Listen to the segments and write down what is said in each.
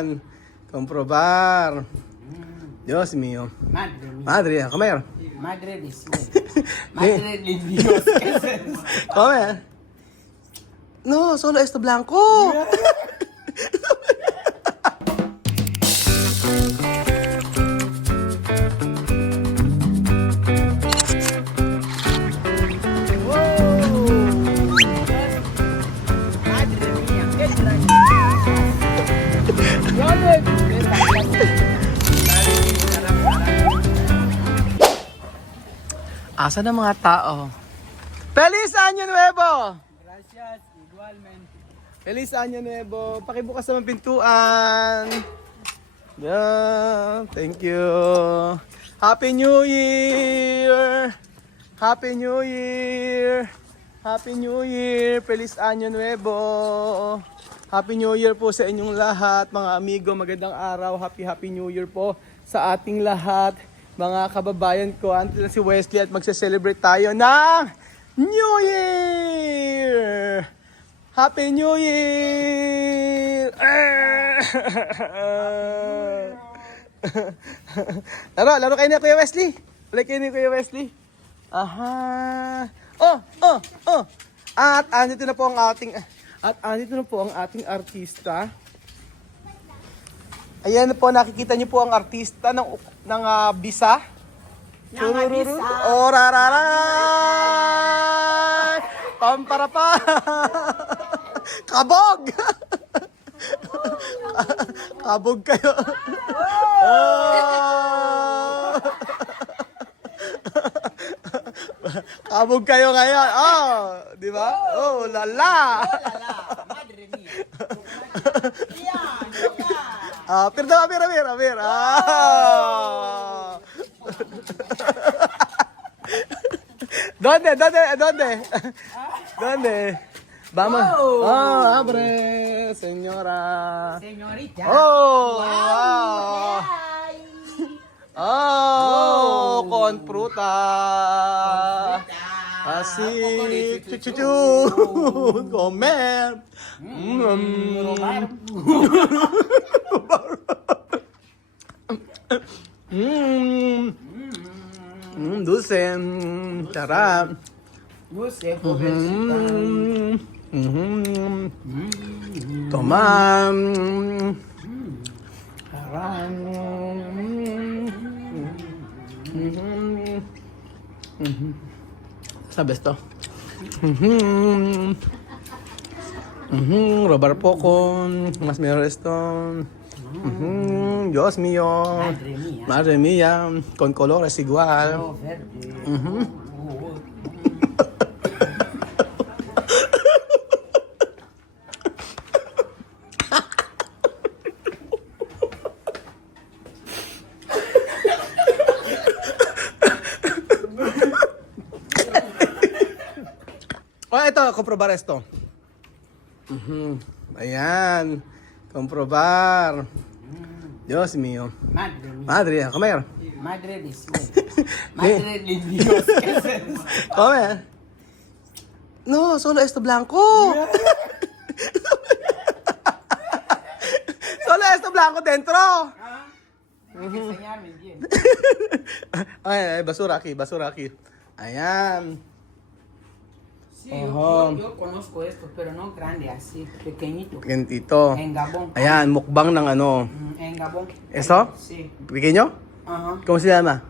Ayan. Comprobar. Dios mío. Madre mía. Madre, comer. Madre de cielo. Madre de Dios. ¿Qué es eso? Comer. No, solo esto blanco. Madre mía, qué extraño. Asa na mga tao? Feliz Año Nuevo! Gracias, igualmente. Feliz Año Nuevo! Pakibukas naman pintuan! Yeah, thank you! Happy New Year! Happy New Year! Happy New Year! Feliz Año Nuevo! Happy New Year po sa inyong lahat, mga amigo. Magandang araw. Happy New Year po sa ating lahat. Mga kababayan ko, andito na si Wesley at magse-celebrate tayo ng New Year! Happy New Year! Laro kayo na Kuya Wesley. Laro kayo ni Kuya Wesley. Aha. Oh. At andito na po ang ating artista. Ayan po, nakikita niyo po ang artista ng bisa. Bisa. Oh, rararay! Pamparapa! Kabog! Kabog kayo. Oh! Kabog kayo ngayon. Oh, di ba? Oh, lala! Madre mía. Yan, yan. Pero a ver. Ah. ¿Dónde? Vamos. Oh, abre, señora. Señorita. Oh, wow. Ay. Oh, con fruta. Así, chuchuchu, comer. Dulce, sarap. Dulce, pobrecita. Toma. Sabes to. Robar poco, más mejor esto. Dios mío. Madre mía. Madre mía, con colores igual. Oh, verde. Oh, ito, comprobar esto. Ayan, comprobar. Dios mío. Madre mía. Madre, comer. Madre de cielo. Madre de Dios. ¿Qué es eso? Comer. No, solo esto blanco. Solo esto blanco dentro. Ah, hay que enseñarme, ¿entiendes? Ay, basura aquí. Ayan. Sí, Ojo. yo conozco esto, pero no grande, así, pequeñito. Ganito. En Gabón. Ayan, mukbang ng ano. En Gabón. ¿Eso? Sí. Pequeño? Ajá. ¿Cómo se llama?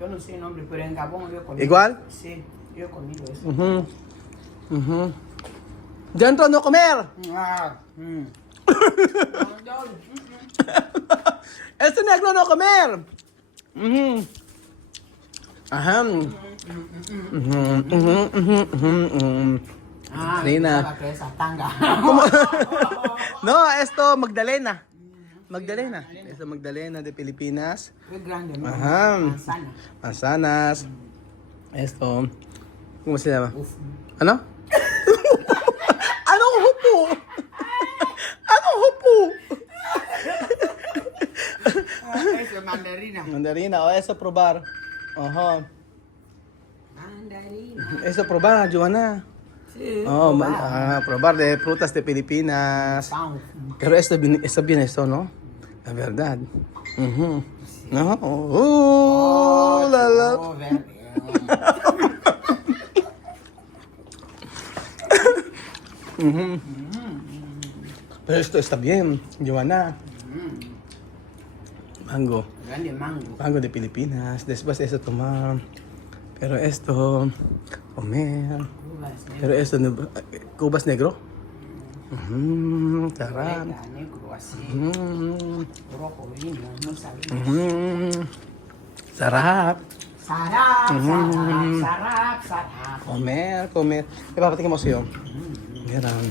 Yo no sé el nombre, pero en Gabón yo he comido. ¿Igual? Sí, yo he comido eso. Dentro no comer. Ah, Este negro no comer. Ajá. Ah, Rina. pensaba que esa tanga. No, esto Magdalena. Esto Magdalena de Pilipinas. Es grande, ¿no? Ajá. Manzana. Manzanas. Esto. ¿Cómo se llama? Uf. Ano? Anong hupo? Anong hupo? Eso es mandarina. Mandarina. O, eso probar. Oho. Mandarina. Eso probar, Joanna. Sí. Oh, probar de frutas de Pilipinas. Pão. Pero está bien esto, ¿no? La verdad. Ujú. ¿No? La, la. Oh, velho. Ujú. Pero esto está bien, Joana. Mango. Grande mango. Mango de Pilipinas. Después de eso tomar. Pero esto, comer. Pero esto, cubas negro. Sarap. Negro assim. Rojo vino, não sabia. Sarap. Sarap, sarap, sarap, sarap. Comer. Ipapatingin mo siyo. Meron.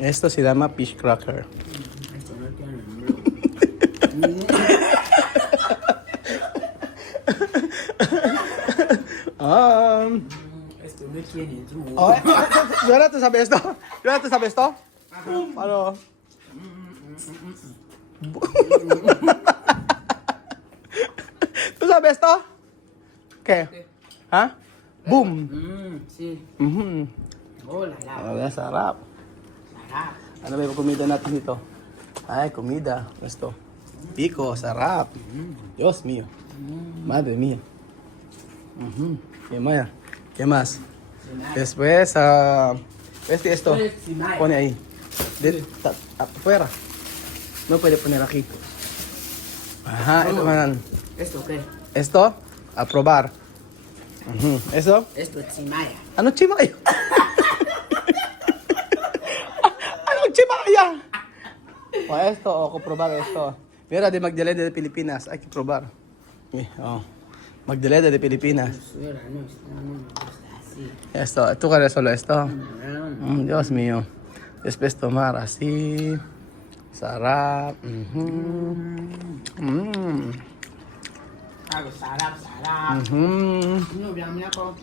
Esto se llama fish cracker. Esto no tiene nombre. Esto no tiene nombre. Oh, Joana, ¿tú sabes esto? Joana, ¿tú sabes esto? Ano? ¿Tú sabes esto? ¿Qué? ¿Ah? Boom. Sí. Mhm. Oh, la la. Oh, sarap. Sarap. Ano ba yung comida natin dito? Ay, comida. Esto. Pico, sarap. Dios mío. Madre mía. ¿Qué más? ¿Qué más? Después, esto. Pone ahí. Afuera. No puede poner aquí. Ajá, ito man. ¿Esto qué? Esto, a probar. Eso. Esto es chimaya. Ano chimaya? Ano chimaya? O esto, o probar esto. Mira, de Magdalena de Pilipinas. Hay que probar. Oh. Magdalena de Pilipinas. Suera, no, no me gusta así. Esto, tú quieres solo esto. Dios mío. Después tomar así. Sarap. Claro, sarap, sarap. No, mira ko.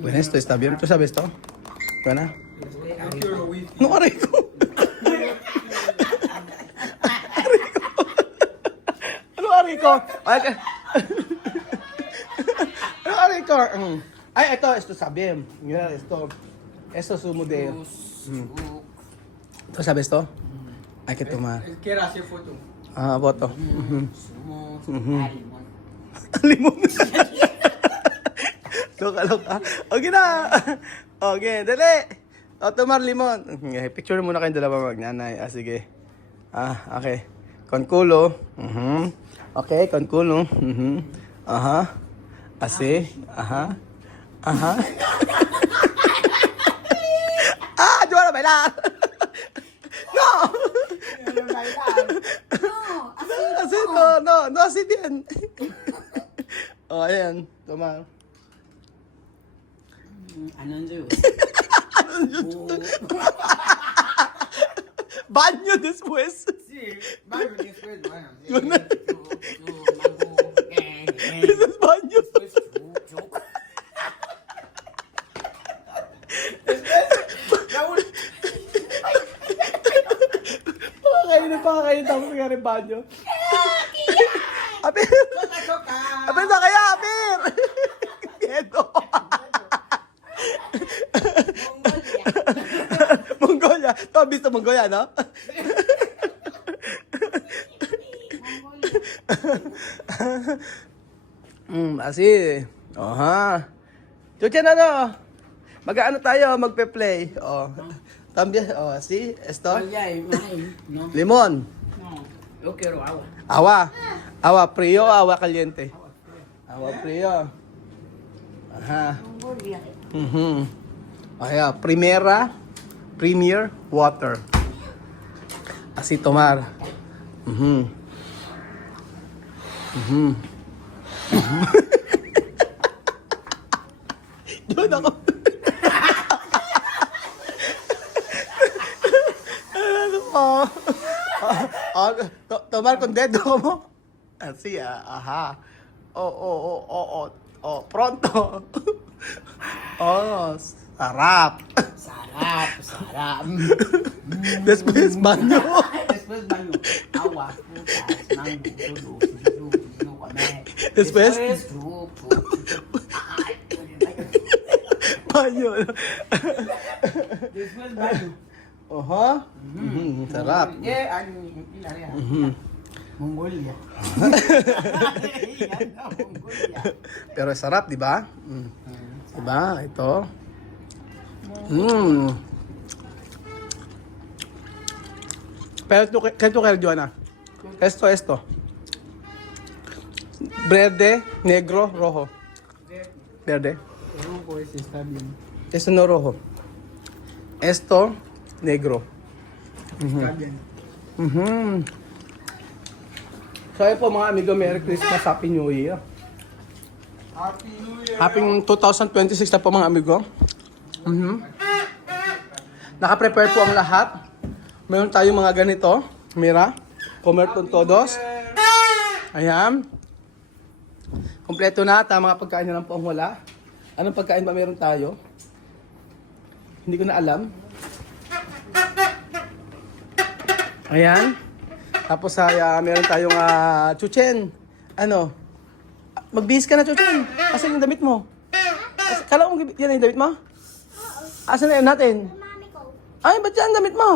Bueno, esto está bien. ¿Tú sabes esto? ¿Buena? No, rico. Ano rico? Ay, ano rico? Ay, esto está bien. Mira esto. Esto es zumo de... ¿Tú sabes esto? Hay que tomar. Quiero hacer foto. Ah, voto. Limon. Limon. Loka. Okay na. Okay, dali. O, tomar limon. Okay, picture muna kayong dalawa magnanay. Ah, sige. Ah, okay. Con culo. Okay, con culo. Aha. Así. Aha. Aha. Ah, Joana, bailar. No. Así no, así bien. Oh, ayan. Toma. Anong juice? Banyo después. Sí, bago después, bueno. Yun na. Mango, This is banyo. después chuk. Pakakainin tapos nangyari banyo. Apir! Choka. Apir na kaya, Apir! Keto. Mongolia. Ito, visto Mongolia, no? Así. Aha. Chucha na no. Mag-ano tayo, magpe-play. Oh. También, oh, así, esto. Oye, no, Limon. no, yo quiero agua. Agua. Agua frío, agua caliente. Agua frío. Ajá. Kaya, premier water. Así tomar. Yun ako. Tomar con dedo mo. Así, ajá. Pronto. Sarap. Sarap. Después baño. Después baño. Agua, frutas, mango, todo, kame. Después, Chup, chup, chup. Ay, banyo. Después baño. Oho. Sarap. Yeah, Mongolia. Mongolia. Yan na, Mongolia. Pero sarap, di ba? Diba? Ito. Pero ito kaya, Joanna. Esto. Verde, negro, rojo. Verde. Rojo es está bien. Esto no rojo. Esto, negro. Está bien. Kaya po mga amigo, Merry Christmas, Happy New Year. Happy New Year. Happy 2026 na po mga amigo. Naka-prepare po ang lahat. Mayroon tayong mga ganito. Mira, comer con todos. Ayan. Kompleto na. Mga pagkain na lang po ang wala. Anong pagkain ba meron tayo? Hindi ko na alam. Ayan. Tapos meron tayong chuchen. Ano? Magbihis ka na, chuchen. Asan yung damit mo? Kala mo yan yung damit mo? Asan na yun natin? Mami ko. Ay, ba't yan ang damit mo?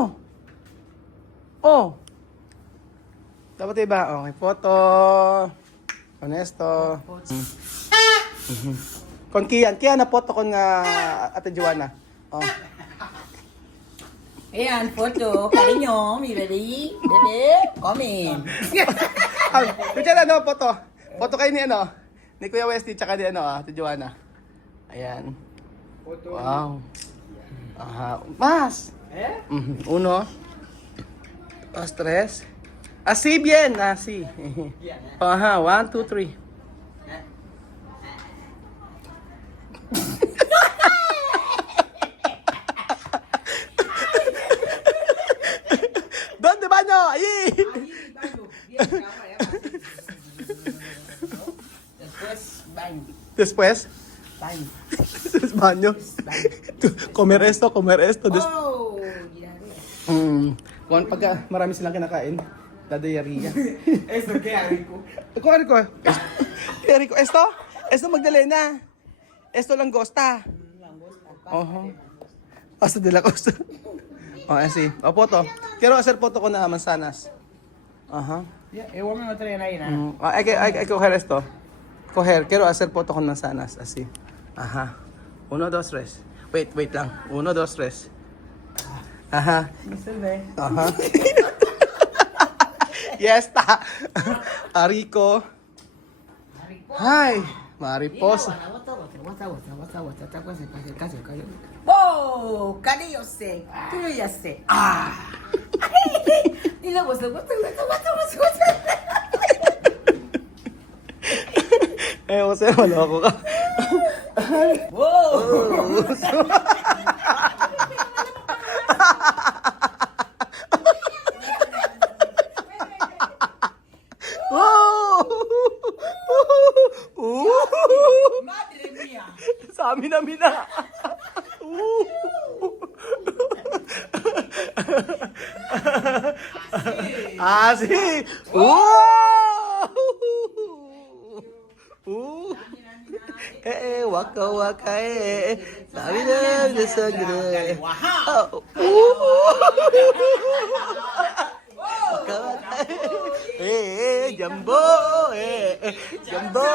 Oh. Dapat iba. Okay, photo. Honesto. Kon Kian. Kian na photo kon nga Ate Joanna. Oh. Ayan, photo. Cariño, mi bebé. Bebé, come. Kuya ano, photo. Photo kayo ni ano? Ni Kuya Westy tsaka ni ano, Ate Joanna. Ayan. Photo. Wow. Aha. Mas. Eh? Uno. Dos, tres. Así bien. Así. Aha. 1, 2, 3. ¿Dónde baño? Ahí. Baño. Bien, ahora ya va. Después, baño. Después. Baño. Baño. Comer esto. Oh, diarrea. Kung pagka marami silang kinakain, dadayariya. Eso queda rico. Rico. Qué rico. Esto Magdalena. Esto langosta. Ojo. Hasta de la costa. Oh, así. O, foto. Quiero hacer foto con manzanas. Ajá. Igual me no traen ahí nada. Hay que coger esto. Quiero hacer foto con manzanas. Así. Ajá. 1, 2, 3. Wait lang. 1, 2, 3. Ajá. No se ve. Ajá. Yes, ta. Rico. Hi. Mariposa. Oh, cariño sé. Tú ya sé. Ah. Dile what's up. Jose, maloko ka. Wow. Wow! Madre mía. Sa amin na mina. Así. Waka waka sabi na sa gre. Waka waka Jumbo Jumbo